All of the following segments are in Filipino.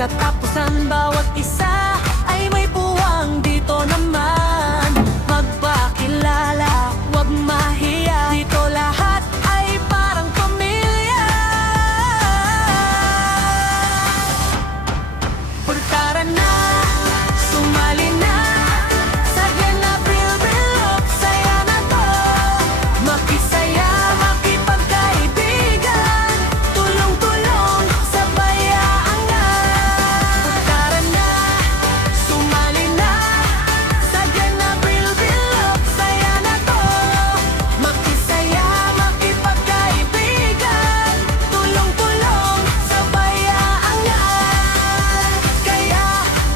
katapusan. Bawat isa ay may puwang dito naman. Magpakilala, wag mahiya. Dito lahat ay parang pamilya. Tara na, sumali na sa Glenn Abril Bilog. Saya na to, makisaya, makipagkaibigan, tulong-tulong, sabay-aangan. Tara na, sumali na sa Glenn Abril Bilog. Saya na to, makisaya, makipagkaibigan, tulong-tulong, sabay-aangan. Kaya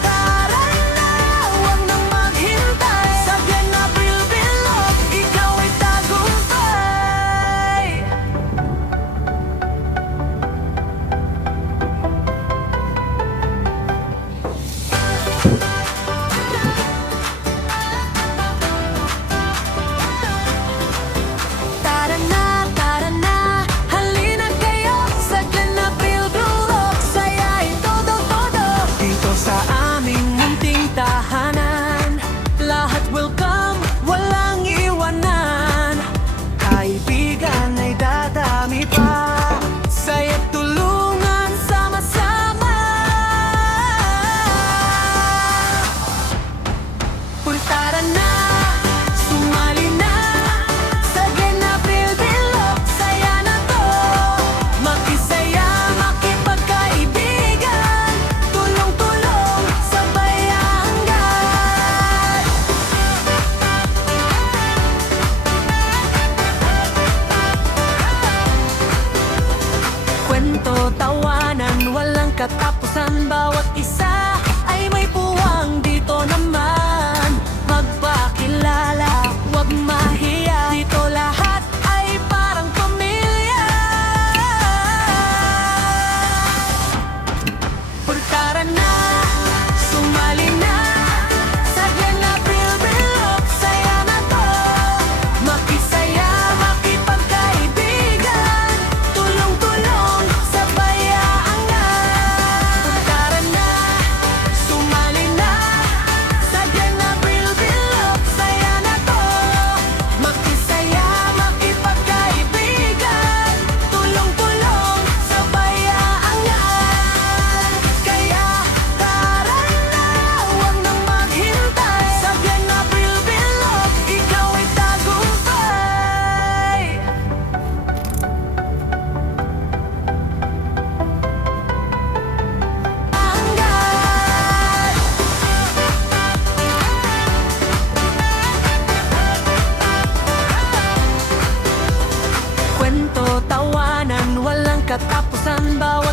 tara na, huwag nang maghintay. Sa Glenn Abril Bilog, ikaw ay tagumpay. Tara na, halina kayo sa Glenn Abril Bilog. Saya ito todo. Dito sa aming munting tahanan, lahat welcome, walang iwanan. Kaibigan ay dadami pa, saya't tulungan sama-sama. Tara na, sumali na sa Glenn Abril Bilog. Saya na to, makisaya, makipagkaibigan, tulong-tulong, sabay-aangan. Kwento, tawanan, walang katapusan. Bawat isa ay may puwang dito naman. Magpakilala, wag mahiya. Dito lahat ay parang pamilya. Tara na, sumali na sa Glenn Abril Bilog. Saya na to, makisaya, makipagkaibigan, tulong-tulong, sabay-aangan. Tara na, sumali na sa Glenn Abril Bilog. Saya na to, makisaya, makipagkaibigan, tulong-tulong, sabay-aangan. Kaya tara na, huwag nang maghintay. Sa Glenn Abril Bilog, ikaw ay tagumpay. Kwento, tawanan, walang katapusan. Bawat